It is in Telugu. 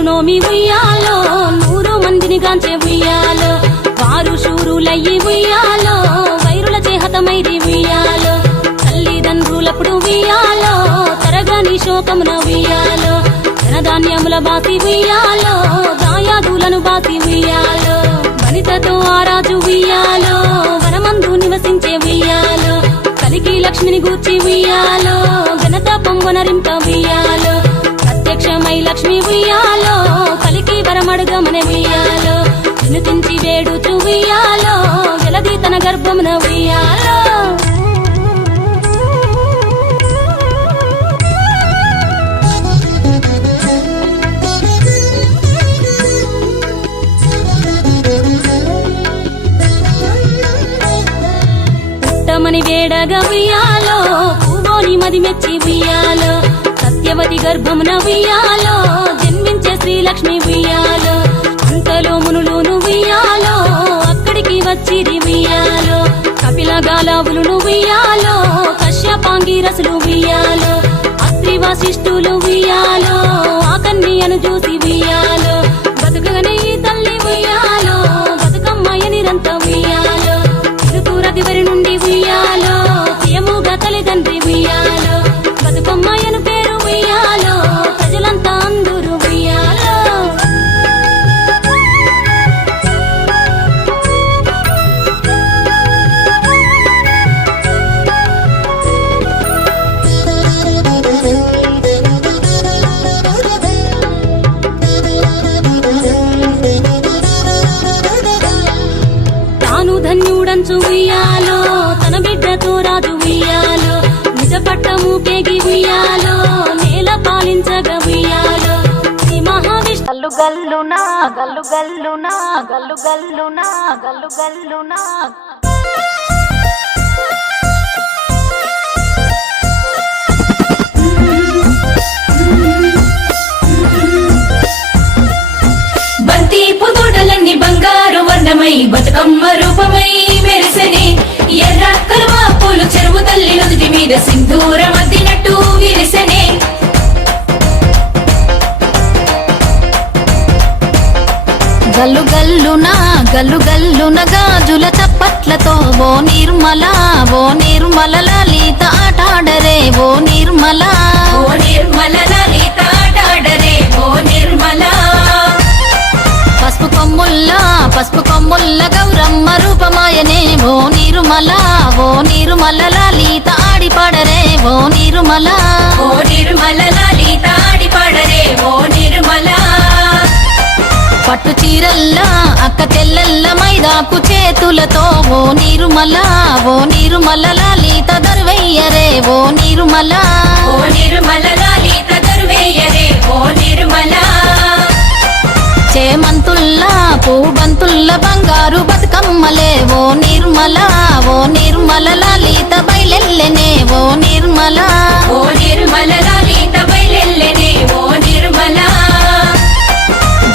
నూరు నోమి ఉయ్యాలో నూరు మందిని గాంచే ఉయ్యాలో వారు శూరులయ్యి ఉయ్యాలో వైరుల చేహతమైరి ఉయ్యాలో తల్లిదండ్రులప్పుడు ఉయ్యాలో తరగని శోకమున ఉయ్యాలో ధనధాన్యముల బాసి ఉయ్యాలో దాయాదులను బాసి ఉయ్యాలో వనితతో ఆరాజు ఉయ్యాలో వనమందు నివసించే ఉయ్యాలో కలికి లక్ష్మిని గూర్చి ఉయ్యాలో ఘనత పొంగనరింప ఉయ్యాలో మై లక్ష్మి ఉయ్యాలో కలికి వరమడుగమన ఉయ్యాలో వినుతించి వేడుచు ఉయ్యాలో వెలది తన గర్భమున ఉయ్యాలో. మని వేడగా ఉయ్యాలో పూలోని మది మెచ్చి గర్భమున ఉయ్యాలో జన్మించే శ్రీలక్ష్మి ఉయ్యాలో అంతలో మునులోను ఉయ్యాలో అక్కడికి వచ్చి ఉయ్యాలో కపిల గాలావులు ఉయ్యాలో కశ్యపాంగి రసులు ఉయ్యాలో అత్రి వాసిష్ఠులు ఉయ్యాలో ఆ కన్యను చూసి ఉయ్యాలో బతుకగనే ఈ తల్లి ఉయ్యాలో బతుకమ్మయ్య నిరంత ఉయ్యాలో తిరుతూరది దివరి నుండి ఉయ్యాలో ప్రియముగా తల్లిదండ్రి ఉయ్యాలో బతుకమ్మయ్యను పేరు ధన్యుడంచు ఉయ్యాలో తన బిడ్డతో రాజు ఉయ్యాలో నిజ పట్టము పేగి ఉయ్యాలో. గల్లు గల్లునా గల్లు గల్లునా గల్లు గల్లునా గల్లు గల్లునా. బంతిపు పుదోటలన్నీ బంగారు వర్ణమై బతుకమ్మ రూపమై మెరిసెనే. ఎర్ర కలువ పూలు చెరువు తల్లి నుదుటి మీద సింధూరమతి గల్లు గల్లున గాజుల చప్పట్లతో ఓ నిర్మల ఓ నిర్మల లలిత ఆటాడరే ఓ నిర్మల. ఓ పట్టు చీరల్లా అక్క చెల్లెల్ల మైదాకు చేతులతో ఓ నిర్మల ఓ నిర్మల లలిత దర్వయ్యరే ఓ నిర్మల. ఓ నిర్మల లలిత దర్వేయరే ఓ నిర్మల. చేమంతుల్లా పూబంతుల్ల బంగారు బతుకమ్మలే ఓ నిర్మల ఓ నిర్మల లలిత బయలెల్లెనే ఓ నిర్మల.